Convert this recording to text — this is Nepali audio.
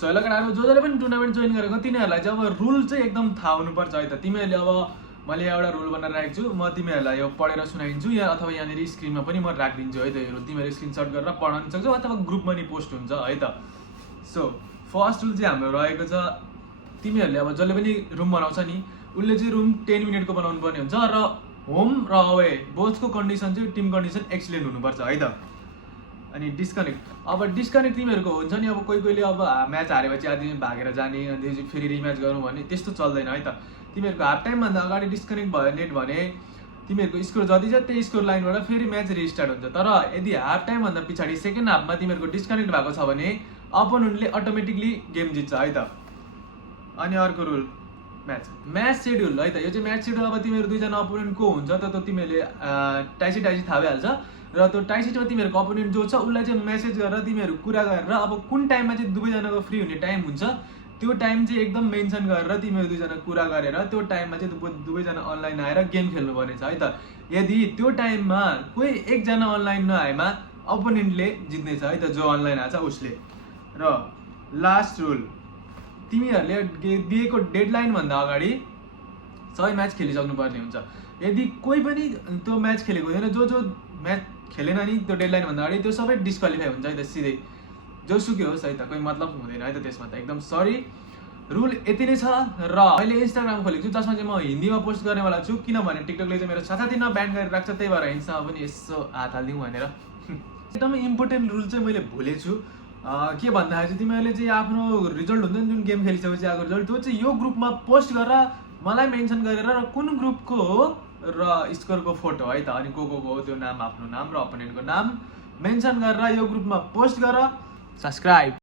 सो हेलो केटाहरु, जसले पनि टुर्नामेन्ट जोइन गरेको तिनीहरूलाई चाहिँ अब रुल चाहिँ एकदम थाहा हुनुपर्छ है त। तिमीहरूले अब मैले एउटा रुल बनाएर राखेको छु, म तिमीहरूलाई यो पढेर सुनाइदिन्छु या अथवा यहाँनिर स्क्रिनमा पनि म राखिदिन्छु है त। यो रुल तिमीहरूले स्क्रिनसट गरेर पढ्न सक्छौ अथवा ग्रुपमा नि पोस्ट हुन्छ है त। सो फर्स्ट रुल चाहिँ हाम्रो रहेको छ, तिमीहरूले अब जसले पनि रुम बनाउँछ नि उसले चाहिँ रुम 10 मिनटको बनाउनु पर्ने हुन्छ र होम र अवे बोथको कन्डिसन चाहिँ टिम कन्डिसन एक्सिलेन्ट हुनुपर्छ है त। अनि डिस्कनेक्ट, अब डिस्कनेक्ट तिमीहरूको हुन्छ नि, अब कोहीले अब म्याच हारेपछि आधी भागेर जाने अनि फेरि रिम्याच गरौँ भने त्यस्तो चल्दैन है त। तिमीहरूको हाफ टाइमभन्दा अगाडि डिस्कनेक्ट भयो नेट भने तिमीहरूको स्कोर जति छ त्यही स्कोर लाइनबाट फेरि म्याच रिस्टार्ट हुन्छ। तर यदि हाफ टाइमभन्दा पछाडि सेकेन्ड हाफमा तिमीहरूको डिस्कनेक्ट भएको छ भने अपोनेन्टले अटोमेटिकली गेम जित्छ है त। अनि अर्को रुल म्याच सेड्युल है त। यो चाहिँ म्याच सेड्युल अब तिमीहरू दुईजना अपोनेन्ट को हुन्छ त तिमीहरूले टाइसी थाहा भइहाल्छ र त्यो टाइसीमा तिमीहरूको अपोनेन्ट जो छ उसलाई चाहिँ मेसेज गरेर तिमीहरू कुरा गरेर अब कुन टाइममा चाहिँ दुवैजनाको फ्री हुने टाइम हुन्छ त्यो टाइम चाहिँ एकदम मेन्सन गरेर तिमीहरू दुईजना कुरा गरेर त्यो टाइममा चाहिँ दुवैजना अनलाइन आएर गेम खेल्नुपर्ने छ है त। यदि त्यो टाइममा कोही एकजना अनलाइन नआएमा अपोनेन्टले जित्नेछ है त, जो अनलाइन आएछ उसले। र लास्ट रुल, तिमीहरूले दिएको डेडलाइनभन्दा अगाडि सबै म्याच खेलिसक्नु पर्ने हुन्छ। यदि कोही पनि त्यो म्याच खेलेको हुँदैन, जो म्याच खेलेन नि त्यो डेडलाइनभन्दा अगाडि त्यो सबै डिस्क्वालिफाई हुन्छ है त सिधै, जोसुकै होस् है त, कोही मतलब हुँदैन है त त्यसमा त। एकदम सरी, रुल यति नै छ। र अहिले इन्स्टाग्राम खोलेको छु जसमा चाहिँ म हिन्दीमा पोस्ट गर्नेवाला छु, किनभने टिकटकले चाहिँ मेरो साथसाथैमा ब्यान गरेर राख्छ, त्यही भएर इन्स्टामा पनि यसो हात हालिदिउँ भनेर। एकदमै इम्पोर्टेन्ट रुल चाहिँ मैले भुलेछु, के भन्दाखेरि चाहिँ तिमीहरूले चाहिँ आफ्नो रिजल्ट हुन्छ नि जुन गेम खेलिसकेपछि आएको रिजल्ट, त्यो चाहिँ यो ग्रुपमा पोस्ट गरेर मलाई मेन्सन गरेर र कुन ग्रुपको हो र स्कोरको फोटो है त, अनि को हो त्यो नाम, आफ्नो नाम र अपोनेन्टको नाम मेन्सन गरेर यो ग्रुपमा पोस्ट गर। सब्सक्राइब।